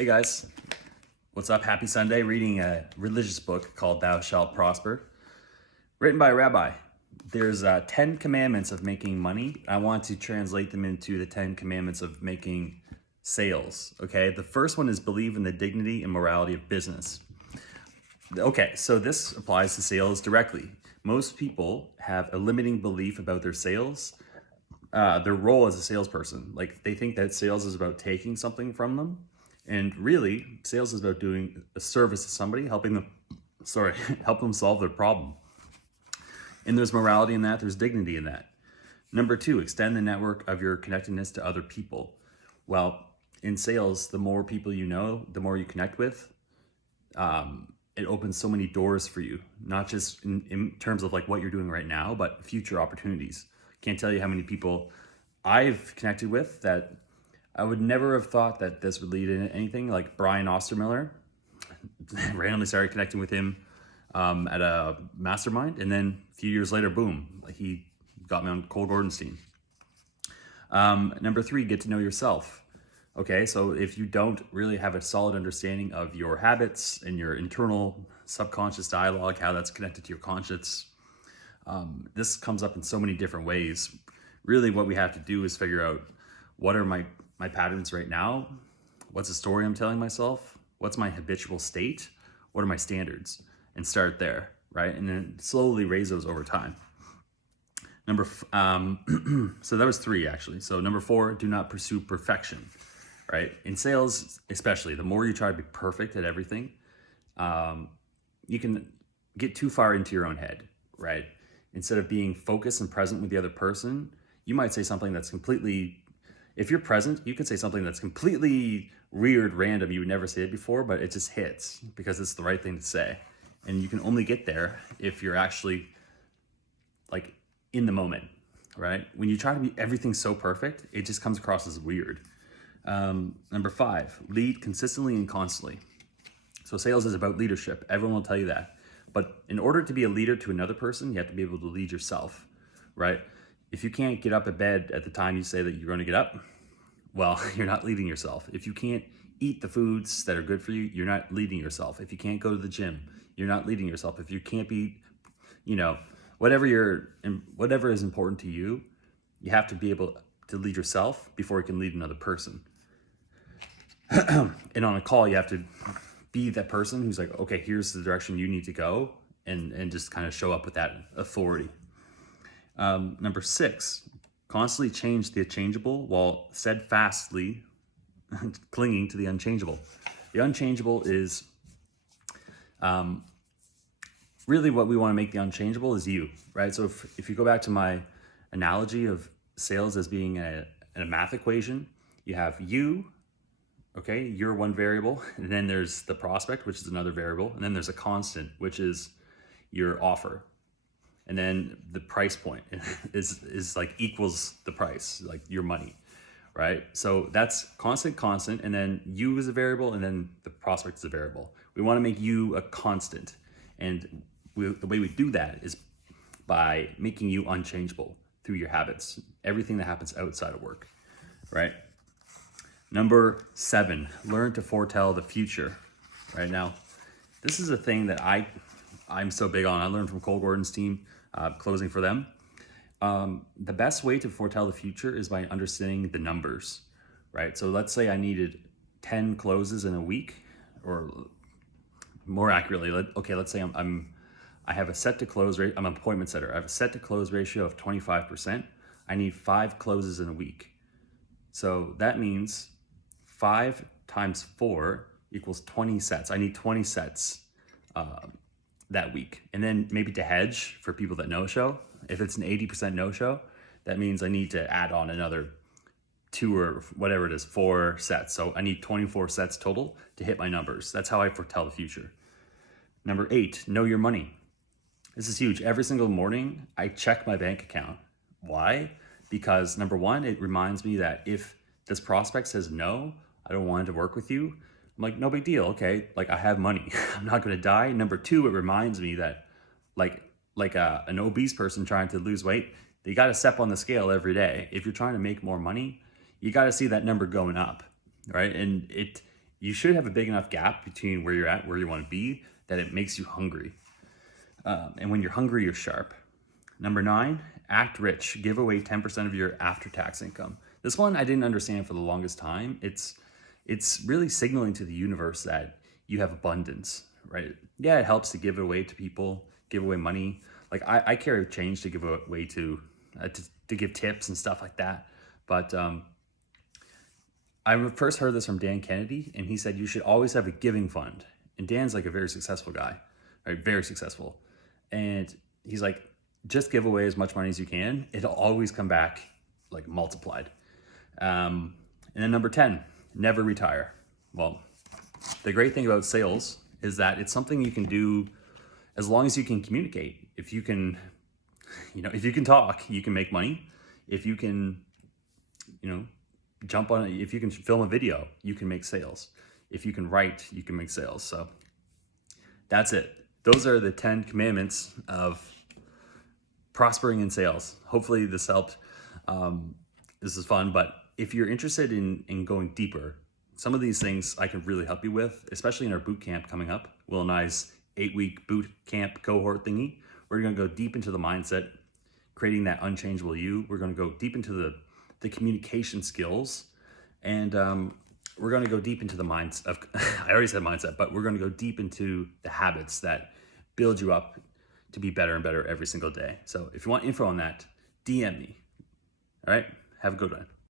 Hey guys, what's up? Happy Sunday. Reading a religious book called Thou Shalt Prosper, written by a rabbi. There's 10 commandments of making money. I want to translate them into the 10 commandments of making sales. Okay, the first one is believe in the dignity and morality of business. Okay, so this applies to sales directly. Most people have a limiting belief about their sales, their role as a salesperson. Like they think that sales is about taking something from them. And really, sales is about doing a service to somebody, helping them, help them solve their problem. And there's morality in that, there's dignity in that. Number two, extend the network of your connectedness to other people. Well, in sales, the more people you know, the more you connect with, it opens so many doors for you, not just in terms of like what you're doing right now, but future opportunities. Can't tell you how many people I've connected with that I would never have thought that this would lead into anything. Like Brian Ostermiller, randomly started connecting with him at a mastermind, and then a few years later, boom, like he got me on Cole Gordonstein. Number three, get to know yourself. Okay, so if you don't really have a solid understanding of your habits and your internal subconscious dialogue, how that's connected to your conscience, this comes up in so many different ways. Really, what we have to do is figure out what are my patterns right now? What's the story I'm telling myself? What's my habitual state? What are my standards? And start there, right? And then slowly raise those over time. So that was three actually. So number four, do not pursue perfection, right? In sales, especially, the more you try to be perfect at everything, you can get too far into your own head, right? Instead of being focused and present with the other person, you might say something that's completely, if you're present, you could say something that's completely weird, random, you would never say it before, but it just hits because it's the right thing to say. And you can only get there if you're actually like in the moment, right? When you try to be everything so perfect, it just comes across as weird. Number five, lead consistently and constantly. So sales is about leadership. Everyone will tell you that. But in order to be a leader to another person, you have to be able to lead yourself, right? If you can't get up at bed at the time you say that you're going to get up, well, you're not leading yourself. If you can't eat the foods that are good for you, you're not leading yourself. If you can't go to the gym, you're not leading yourself. If you can't be, whatever is important to you, you have to be able to lead yourself before you can lead another person. And on a call, you have to be that person who's like, okay, here's the direction you need to go, and just kind of show up with that authority. Number six, constantly change the unchangeable while steadfastly clinging to the unchangeable. The unchangeable is really what we want to make the unchangeable is you, right? So if you go back to my analogy of sales as being a math equation, you have you, okay, you're one variable, and then there's the prospect, which is another variable, and then there's a constant, which is your offer. And then the price point is like equals the price, like your money, right? So that's constant, and then you is a variable, and then the prospect is a variable. We want to make you a constant. And the way we do that is by making you unchangeable through your habits, everything that happens outside of work, right? Number seven, learn to foretell the future. Right now, this is a thing that I'm so big on. I learned from Cole Gordon's team, closing for them. The best way to foretell the future is by understanding the numbers, right? So let's say I needed 10 closes in a week, or more accurately, let's say I have a set to close rate. I'm an appointment setter. I have a set to close ratio of 25%. I need 5 closes in a week. So that means 5 times 4 equals 20 sets. I need 20 sets that week. And then maybe to hedge for people that no-show, if it's an 80% no-show, that means I need to add on another 2 or whatever it is, 4 sets. So I need 24 sets total to hit my numbers. That's how I foretell the future. Number 8, know your money. This is huge. Every single morning, I check my bank account. Why? Because number one, it reminds me that if this prospect says no, I don't want to work with you, I'm like, no big deal. Okay, like I have money. I'm not going to die. Number two, it reminds me that an obese person trying to lose weight, you got to step on the scale every day. If you're trying to make more money, you got to see that number going up, right? And you should have a big enough gap between where you're at, where you want to be, that it makes you hungry. And when you're hungry, you're sharp. Number 9, act rich. Give away 10% of your after-tax income. This one I didn't understand for the longest time. It's really signaling to the universe that you have abundance, right? Yeah, it helps to give it away to people, give away money. Like I carry change to give away to give tips and stuff like that. But I first heard this from Dan Kennedy, and he said you should always have a giving fund. And Dan's like a very successful guy, right? Very successful. And he's like, just give away as much money as you can. It'll always come back like multiplied. And then number 10, never retire. Well, the great thing about sales is that it's something you can do as long as you can communicate. If you can, if you can talk, you can make money. If you can, jump on it, if you can film a video, you can make sales. If you can write, you can make sales. So that's it. Those are the 10 commandments of prospering in sales. Hopefully this helped. This is fun, but if you're interested in going deeper, some of these things I can really help you with, especially in our boot camp coming up, Will and I's 8-week boot camp cohort thingy. We're going to go deep into the mindset, creating that unchangeable you. We're going to go deep into the communication skills, and we're going to go deep into the minds of, I already said mindset, but we're going to go deep into the habits that build you up to be better and better every single day. So if you want info on that, DM me. All right, have a good one.